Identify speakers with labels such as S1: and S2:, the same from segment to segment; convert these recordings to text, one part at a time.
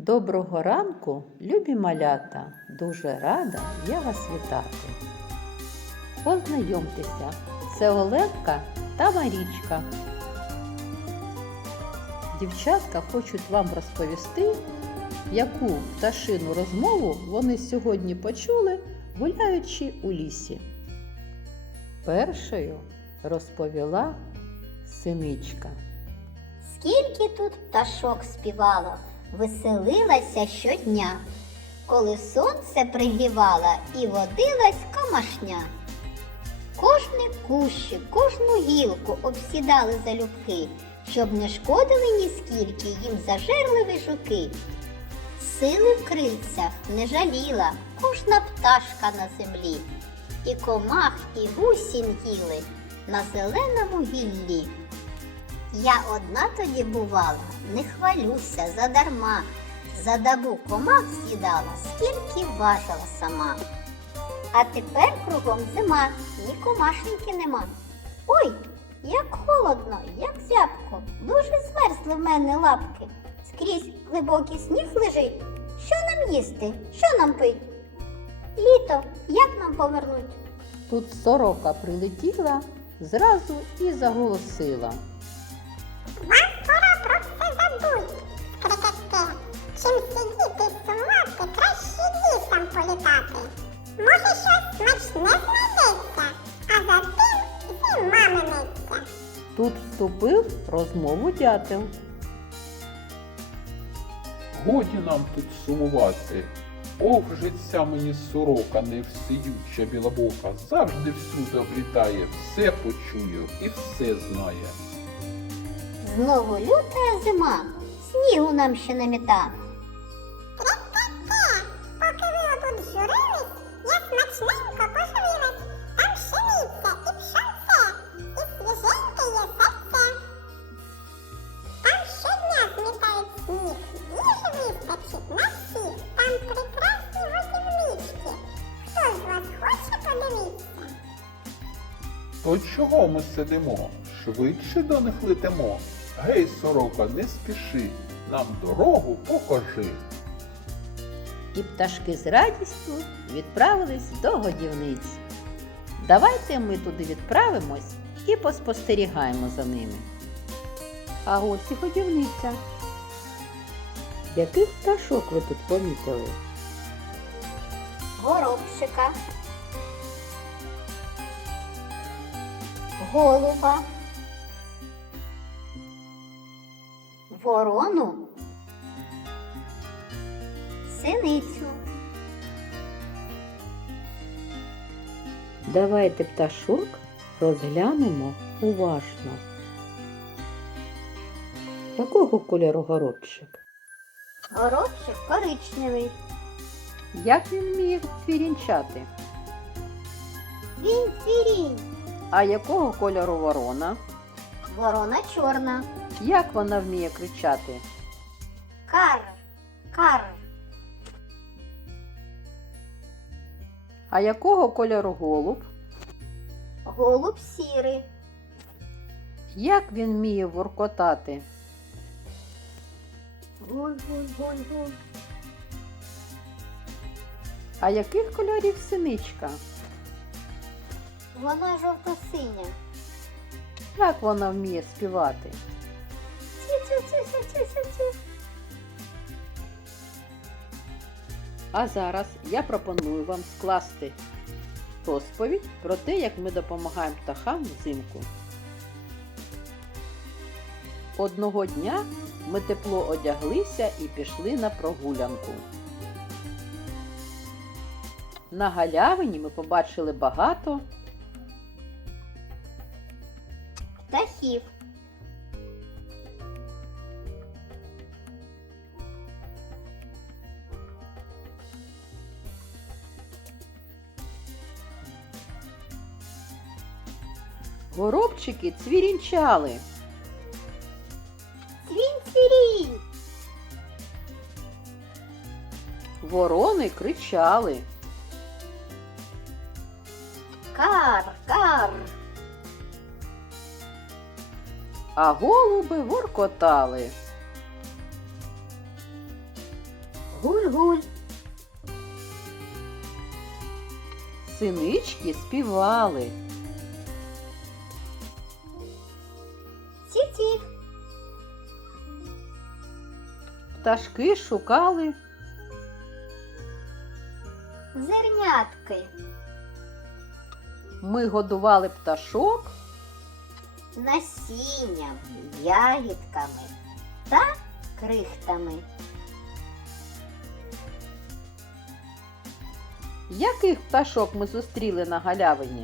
S1: Доброго ранку, любі малята! Дуже рада я вас вітати. Познайомтеся, це Оленка та Марічка. Дівчатка хочуть вам розповісти, яку пташину розмову вони сьогодні почули, гуляючи у лісі. Першою розповіла синичка.
S2: Скільки тут пташок співало, веселилася щодня, коли сонце пригрівало і водилась комашня. Кожний кущик, кожну гілку обсідали залюбки, щоб не шкодили ніскільки їм зажерливі жуки. Сили в крильцях не жаліла кожна пташка на землі, і комах, і гусінь їли на зеленому гіллі. Я одна тоді бувала, не хвалюся задарма, за добу комах з'їдала, скільки важила сама. А тепер кругом зима, ні комашеньки нема. Ой, як холодно, як зябко, дуже змерзли в мене лапки. Скрізь глибокий сніг лежить. Що нам їсти, що нам пить? Літо, як нам повернуть?
S1: Тут сорока прилетіла зразу і заголосила.
S3: Вам пора про все забудь, крикетки. Чим сидіти й сумувати, краще лісом політати. Може, щось смачне знайдеться, а за тим зима минеться.
S1: Тут вступив в розмову дятел.
S4: Годі нам тут сумувати. Ох, життя мені сорока невсіюча білобока, завжди всюди облітає, все почує і все знає.
S2: Знову люта зима, снігу нам ще наміта.
S3: Крикетки, поки ви отут журились, я смачненько поживилась. Там пшениця і пшонце, і свіженьке є серце. Там щодня змітають сніг, їжі вистачить на всіх. Там прекрасні годівнички. Хто з вас хоче подивитися?
S4: То чого ми сидимо? Швидше до них летимо. Гей, сорока, не спіши, нам дорогу покажи.
S1: І пташки з радістю відправились до годівниць. Давайте ми туди відправимось і поспостерігаємо за ними. А ось і годівниця. Яких пташок ви тут помітили?
S2: Горобчика, голуба, ворону, синицю.
S1: Давайте пташок розглянемо уважно. Якого кольору горобчик?
S2: Горобчик коричневий,
S1: Як він вміє цвірінчати?
S2: він цвірінь,
S1: А якого кольору ворона?
S2: ворона чорна,
S1: Як вона вміє кричати?
S2: кар, кар,
S1: А якого кольору голуб?
S2: голуб сірий,
S1: Як він вміє воркотати?
S2: гуль-гуль-гуль-гуль,
S1: А яких кольорів синичка?
S2: вона жовто-синя.
S1: Як вона вміє співати?
S2: Ці-ці-ці-ці-ці-ці.
S1: А зараз я пропоную вам скласти розповідь про те, як ми допомагаємо птахам взимку. Одного дня ми тепло одяглися і пішли на прогулянку. На галявині ми побачили багато
S2: Птахів.
S1: горобчики цвірінчали.
S2: Цвінь-цвірінь.
S1: Ворони кричали.
S2: Кар, кар.
S1: А голуби воркотали.
S2: Гуль-гуль.
S1: Синички співали.
S2: Ців-ців.
S1: Пташки шукали.
S2: Зернятки.
S1: Ми годували пташок.
S2: Насінням, ягідками та крихтами.
S1: Яких пташок ми зустріли на галявині?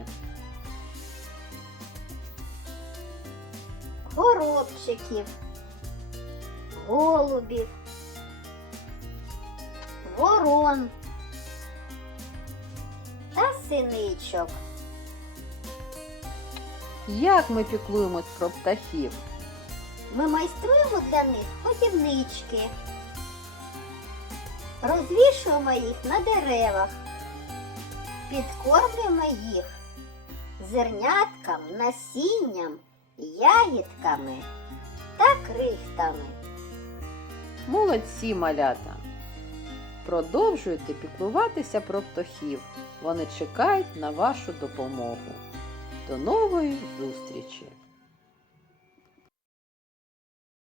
S2: Горобчиків, голубів, ворон та синичок.
S1: Як ми піклуємось про птахів?
S2: Ми майструємо для них годівнички, розвішуємо їх на деревах, підкормлюємо їх зерняткам, насінням, ягідками та крихтами.
S1: Молодці, малята! Продовжуйте піклуватися про птахів. Вони чекають на вашу допомогу. До нової зустрічі!